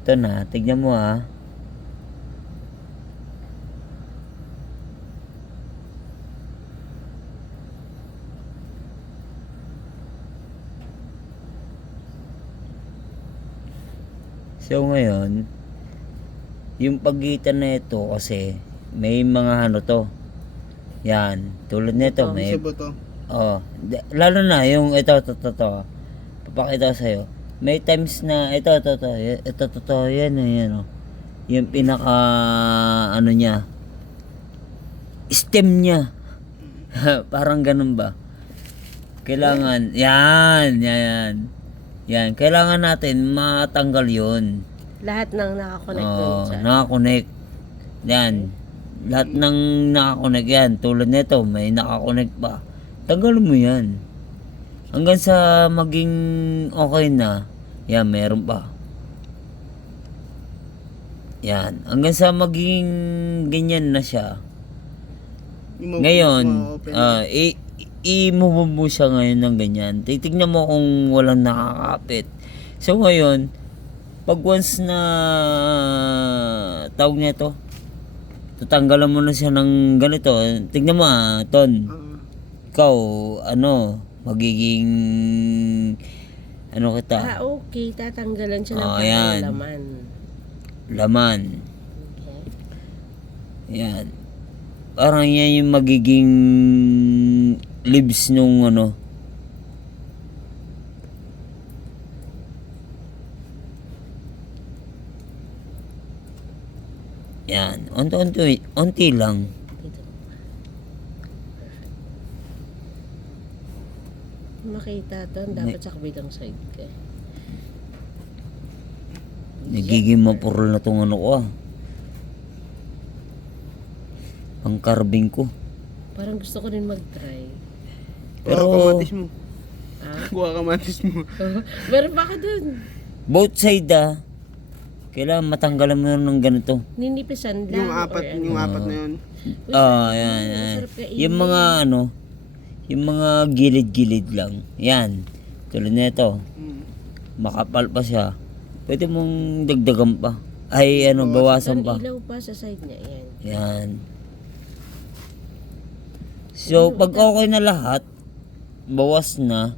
Ito na, tignan mo ha. So ngayon, yung pagitan na ito kasi may mga ano to. Yan, tulad nito may Sa buto. lalo na yung ito papakita ko sa'yo. May times na ito yan yan oh. Yung pinaka ano niya, stem niya. Parang ganun ba? Kailangan yan, kailangan natin matanggal yun. Lahat ng nakakonect dun dyan. Nakakonect. Yan. Lahat ng nakakonect yan. Tulad nito, may nakakonect pa. Tanggalin mo yan. Hanggang sa maging okay na. Yan, meron pa. Yan. Hanggang sa maging ganyan na siya. Ngayon, i-move mo siya ngayon ng ganyan. Titignan mo kung walang nakakapit. So ngayon, pag once na tawag niya to, tatanggalan mo na siya ng ganito. Tignan mo Ton. Ikaw, magiging kita. Okay. Tatanggalan siya ng Ayan. laman. Laman. Okay. Yan. Parang yan yung magiging leaves nung Yan. Unti lang. Dito. Makita to, dapat sa kabilang side ka. Nagiging mapurol na tong ko Ang carving ko. Parang gusto ko rin mag-try. Pero kamatis mo. Ah? Kuha kamatis mo. Meron pa ka dun. both side kailangan matanggalan mo ng ganito. Ninipisan lang. Yung apat, or ano? yung apat na yun. Yan. Masarap kainin. Yung mga yung mga gilid-gilid lang. Yan. Tulad nito. Makapal pa siya. Pwede mong dagdagan pa. Ay, bawasan pa. Ilaw pa sa side niya. Yan. Yan. So, pag okay na lahat, bawas na,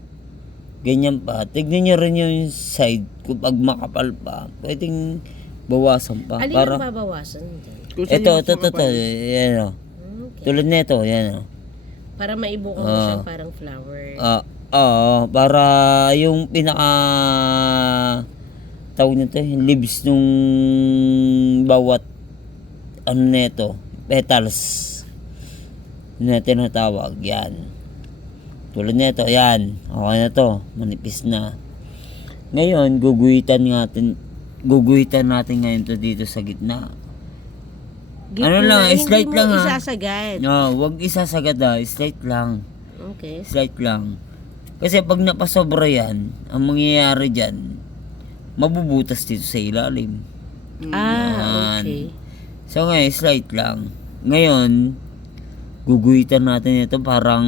ganyan pa. Tignan nyo rin yung side. Kung pag makapal pa, pwedeng bawasan pa. Alin ang babawasan dyan? Kung saan Ito. yung makapal. Yan o. Okay. Tulad nito, yan o. Para maibuka mo siyang parang flower. Para yung pinaka tawag nito, yung leaves nung bawat neto, petals na tinatawag, yan. Tulad nito, yan. Okay na to, manipis na. Ngayon, guguhitan natin ngayon to dito sa gitna. Slight hindi lang mo isasagad. Wag isasagad slight lang. Okay. Slight lang. Kasi pag napasobra yan, ang mangyayari dyan, mabubutas dito sa ilalim. Yan. Okay. So ngayon, slight lang. Ngayon, guguhitan natin ito parang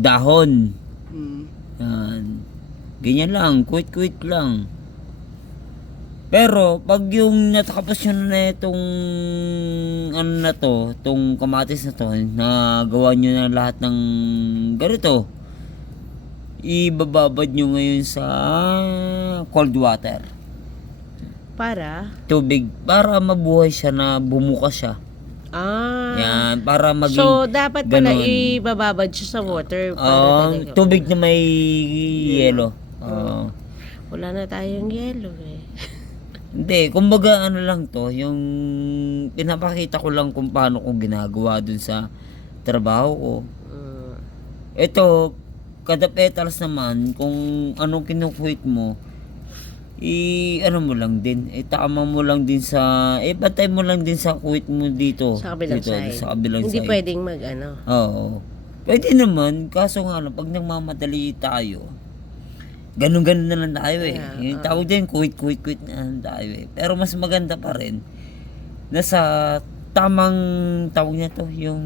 dahon. Yan. Ganyan lang, quit lang. Pero, pag yung natapos nyo na itong itong kamatis na to, na gawa nyo na lahat ng ganito, ibababad nyo ngayon sa cold water. Para? Tubig, para mabuhay siya na bumuka siya. Yan, para maging So, dapat pala ganun. ibababad siya sa water. Para talaga. Tubig na may yelo. Wala na tayong yellow eh. Hindi, kumbaga lang to, yung pinapakita ko lang kung paano ko ginagawa dun sa trabaho ko. Ito, kada petals naman, kung anong kinukuhit mo, mo lang din, itama mo lang din sa, patay mo lang din sa kuhit mo dito. Sa kabilang dito, side. Sa kabilang Hindi side. pwedeng Oo. Pwede naman, kaso nga lang, pag nagmamadali tayo, ganun-ganun na lang tayo Yung tawag din, quit na lang tayo Pero mas maganda pa rin, nasa tamang tawag niya to, yung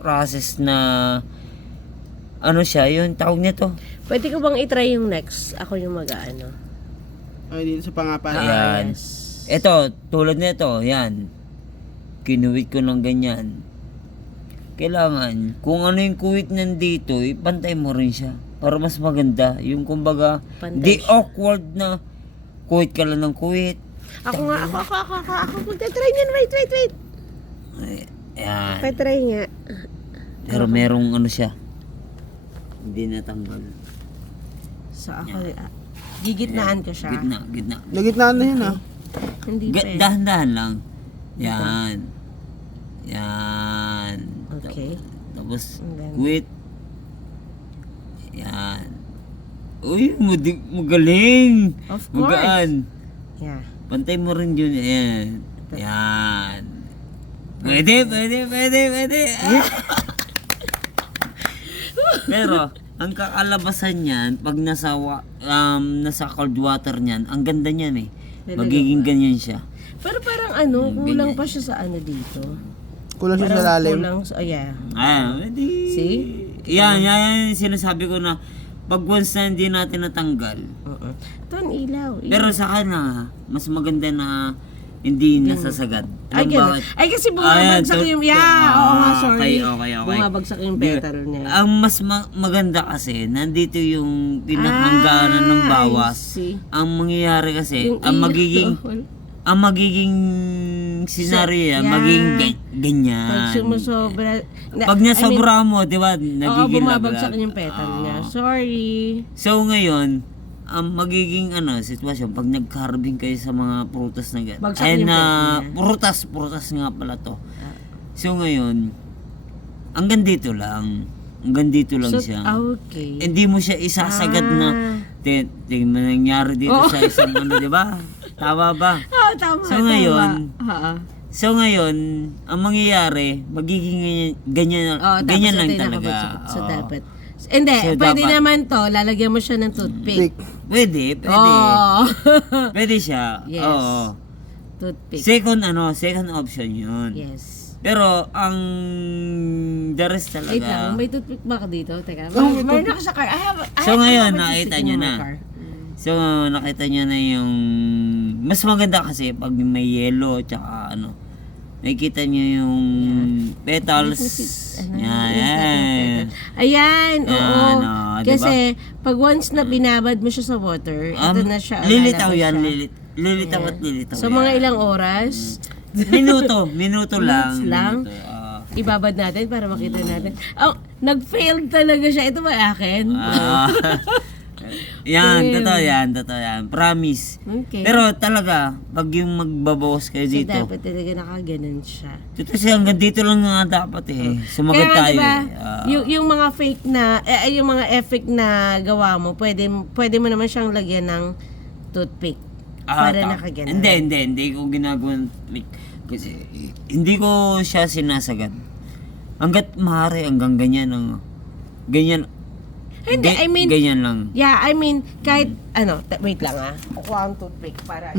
process na siya, yung tawag niya to. Pwede ko bang itry yung next? Ako yung mag-ano? Ay, dito sa pangapat. Ayan. Ito, tulad nito, yan. Kinuwit ko ng ganyan. Kailangan, kung ano yung kuwit nandito, ipantay mo rin siya. Para mas maganda. Yung kumbaga, Pantay di siya. awkward na kuwit ka lang ng kuwit. Ako nga, ako. Magta-try niyan. Wait. Ayan. Pa-try nga. Pero merong ano siya. Hindi natanggal. So, ako, gigitnaan ko siya. Gitna. Nagitnaan na yun, ah. Hindi pa. Dahan-dahan lang. Yan. Yan. Okay. Tapos, And then- quit. Yan. Uy, magaling. Of course. Magaan. Yeah. Pantay mo rin yun. Yan. Yan. Pwede. Pero, ang kakalabasan niyan, pag nasa cold water niyan, ang ganda niyan eh. Magiging ganyan siya. Pero parang ano, kulang pa siya sa ano dito. Kulang siya sa lalim. Kulang sa, yeah. Pwede. See? Yan yung sinasabi ko na pag once na hindi natin natanggal. Ito ang ilaw. Pero sa kanya, mas maganda na hindi nasasagad. Ay, Alam ganun. bakit? Ay, kasi bumabagsak yung, oo nga, sorry. Okay. Bumabagsak yung petal niya. Ang mas maganda kasi, nandito yung pinakahangganan ng bawas. I see. Ang mangyayari kasi, Yung ang ilaw. magiging senaryo yan, yeah. magiging ganyan. Pag sumusobra. Pag nasobra mo, di ba, Oo, nagiging bumabagsak laglag. yung petal niya. Sorry. So ngayon, ang magiging sitwasyon, pag nag-carving kayo sa mga prutas na gano'n. Bagsak Ay yung na, prutas nga pala to. So ngayon, hanggang dito lang. Hanggang dito lang So, siya. okay. Hindi mo siya isasagad na, tingnan nangyari dito sa isang di ba? Tama ba? Oo, tama. So ngayon, Oo. So ngayon, ang mangyayari, magiging ganyan ganyan lang talaga. So, Oo. dapat. Hindi, So, pwede dapat- naman to, lalagyan mo siya ng toothpick. Pwede. Oo. Pwede siya. Yes. Oo. Toothpick. Second option 'yun. Yes. Pero ang the rest Wait lang, talaga. may toothpick ba ka dito? Teka, Oh, meron ako sa car. So, ngayon, a nakita toothpick nyo in my na. car. So nakita niyo na yung mas maganda kasi pag may yellow tsaka nakikita niyo yung petals. Yan. Ayan, oo. Yan, diba? Kasi, pag once na binabad mo siya sa water, ito na siya. Lilitaw lalabas yan, siya. lilitaw at lilitaw. So, yan. mga ilang oras, minuto lang. Minutes lang? Minuto, ibabad natin para makita natin. Oh, nag-fail talaga siya. Ito ba akin? yan, totoo yan. Promise. Okay. Pero talaga, pag yung magbabawas kayo So, dito, dapat talaga nakaganon siya. ito siya, hanggang dito lang nga dapat Sumagat Kaya tayo. diba, eh. yung mga fake na, yung mga effect na gawa mo, pwede mo naman siyang lagyan ng toothpick. Para nakaganon. Hindi ko ginagawa kasi hindi ko siya sinasagad. Hanggat maaari hanggang ganyan ganyan. Hindi, I mean, ganyan lang. yeah, I mean, kahit, wait lang kukuha ang toothpick para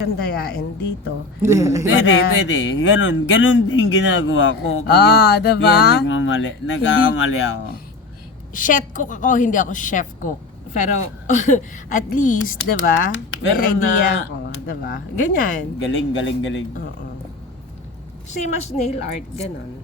kandayain dito. Pwede. Ganun din ginagawa ko. Diba? Yan, nagkakamali ako. Chef cook ako, hindi ako chef cook. Pero, at least, diba? May Pero idea ako, diba? Ganyan. Galing. Oo. Same as nail art, ganon.